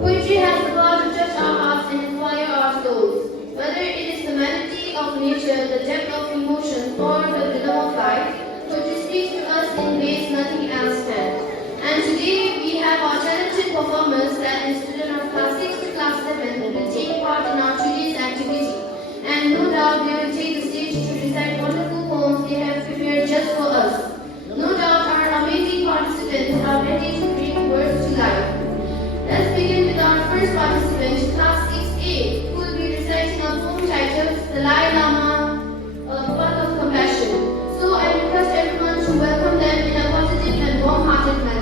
Poetry has the power to touch our hearts and inspire our souls. Whether it is the melody of nature, the depth of emotion, or the rhythm of life, poetry speaks to us in ways nothing else can. And today we have our talented performers, that is students of class 6 to class 7, who will take part in our today's activity. And no doubt they will take the stage to recite wonderful poems they have prepared just for us. No doubt our amazing participants are ready to bring words to life. Let's begin with our first participant, class 6A, who will be reciting a poem titled The Dalai Lama, the Path of Compassion. So I request everyone to welcome them in a positive and warm-hearted manner.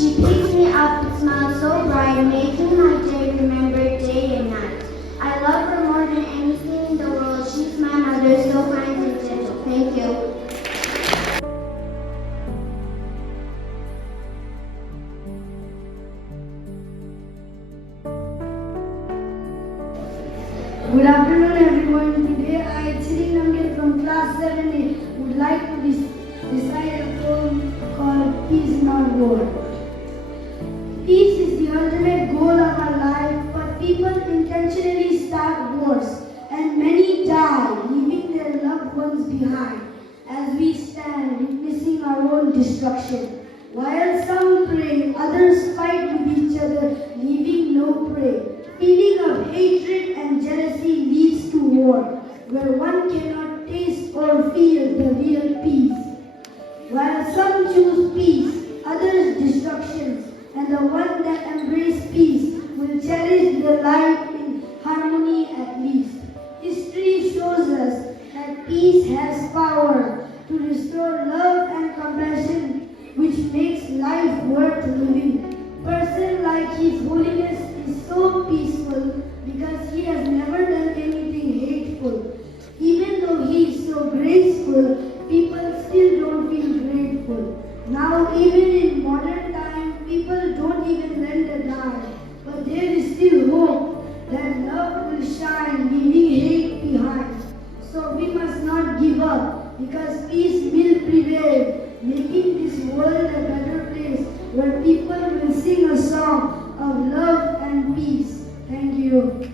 She picks me up with smiles so bright, making my day remember day and night. I love her more than anything in the world. She's my mother, so kind and gentle. Thank you. Good afternoon, everyone. Today I, Chiri Namgir from class 7A, would like to recite a poem called Peace in Our World. Peace is the ultimate goal of our life, but people intentionally start wars, and many die, leaving their loved ones behind, as we stand witnessing our own destruction. While some pray, others fight with each other, leaving no prey. Feeling of hatred and jealousy leads to war, where one cannot taste or feel the real peace. While some choose peace, others destructions, and the one that embrace peace will cherish their life in harmony at least. History shows us that peace has power to restore love and compassion, which makes life worth living. Person like His Holiness is so peaceful because he has never done anything hateful. Even though he is so graceful, people still don't feel grateful. Now even in modern time, people don't even lend a dime. But there is still hope that love will shine, leaving hate behind. So we must not give up because peace will prevail, making this world a better place where people will sing a song of love and peace. Thank you.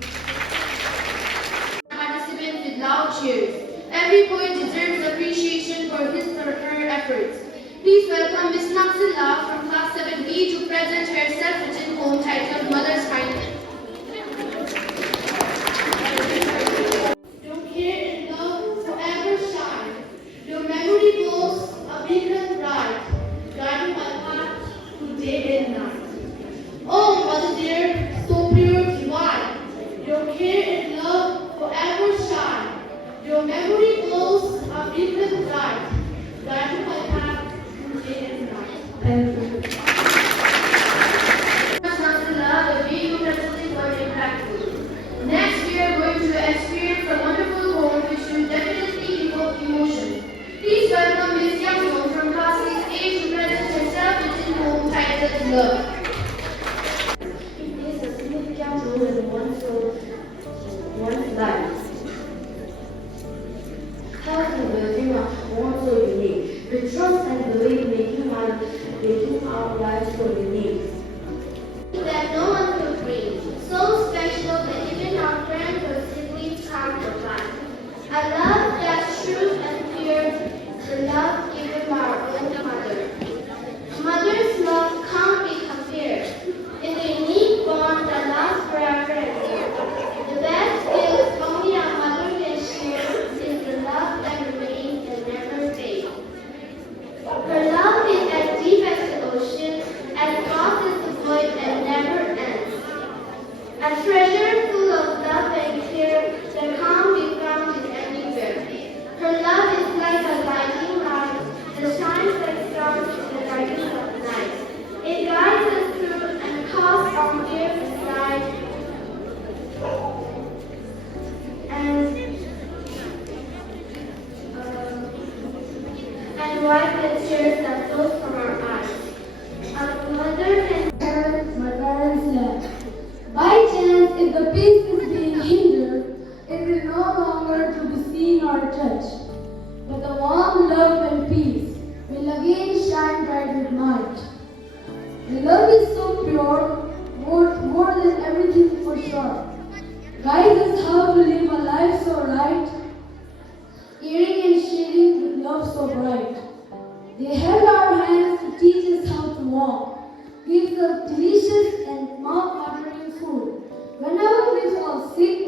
Participants with loud cheers. Every poet deserves appreciation for his or her efforts. Please welcome Ms. Naxillah from Class 7B to present her self-written poem titled Mother's Kindness. Your care and love forever shine. Your memory glows a beacon bright, guiding my path through day and night. Oh, Mother dear, so pure, divine. Your care and love forever shine. Your memory glows a beacon bright, guiding my path through day and night. Thank you. The way you presented was impactful. Next, we are going to experience a wonderful poem which will definitely evoke emotion. Please welcome Ms. Young from Class 6A to present herself written poem titled Love. It plays a significant role in one's life. Health and well-being are so unique. The trust and belief making our lives so unique. That no one could bring, so special that even our friends or siblings can't define. A love that's true and pure, the love given by our own mother. Mother's love can't be compared. It's a unique bond that lasts forever and ever. The best gift only a mother can share is the love that remains and never fades. Her love is as deep as the ocean, as vast as the void and never ends. A treasure full of love and care that can't be found in anywhere. Her love is like a guiding light that shines like stars in the darkness of night. It guides us through and calls our fears aside and wipe the tears that flow from our eyes. A mother can My parents left. By chance, if the peace is being hindered, it will no longer to be seen or touched. But the warm love and peace will again shine bright with might. The love is so pure, more than everything for sure. Guides us how to live a life so right, caring and sharing with love so bright. They held our hands to teach us how to walk, gives us delicious and mouth-watering food. Whenever we fall sick,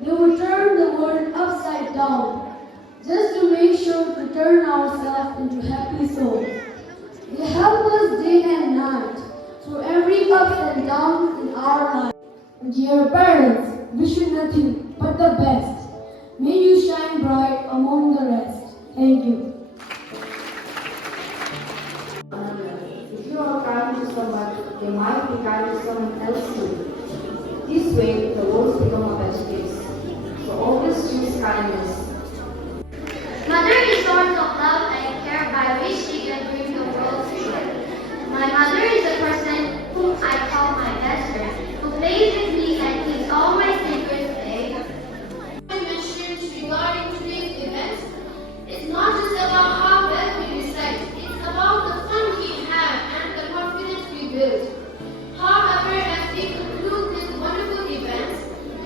they would turn the world upside down, just to make sure to turn ourselves into happy souls. They help us day and night, through every ups and downs in our life. Dear parents, wish you nothing but the best. May you shine bright among the rest. Thank you. If you are kind to somebody, they might be kind to someone else too. This way, the world becomes a better place. So always choose kindness. Mother is a source of love and care by which she can bring the world joy. My mother is a person whom I call my best friend, who plays with me and keeps all my secrets safe. Mentioned regarding today's event, it's not just about how well we recite, it's about the fun we have and the confidence we build. However, as we conclude this wonderful event,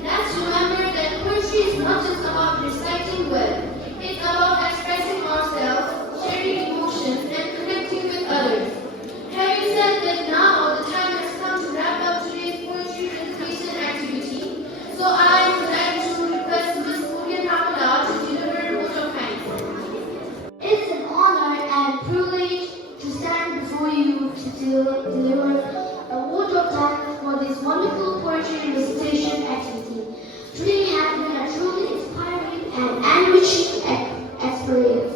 let's remember that poetry is not just about reciting well, it's about expressing ourselves, sharing emotions, and connecting with others. Having said that, now the time has come to wrap up today's poetry recitation activity, so I would like to request Ms. Mugen Hamala to deliver a vote of thanks. It's an honor and privilege to stand before you to deliver a vote of thanks for this wonderful poetry recitation activity. Today has been a truly inspiring and enriching experience,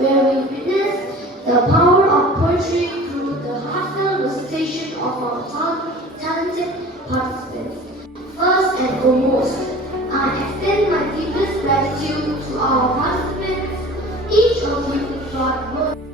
where we witnessed the power of poetry through the heartfelt recitation of our talented participants. First and foremost, I extend my deepest gratitude to our participants. Each of you brought words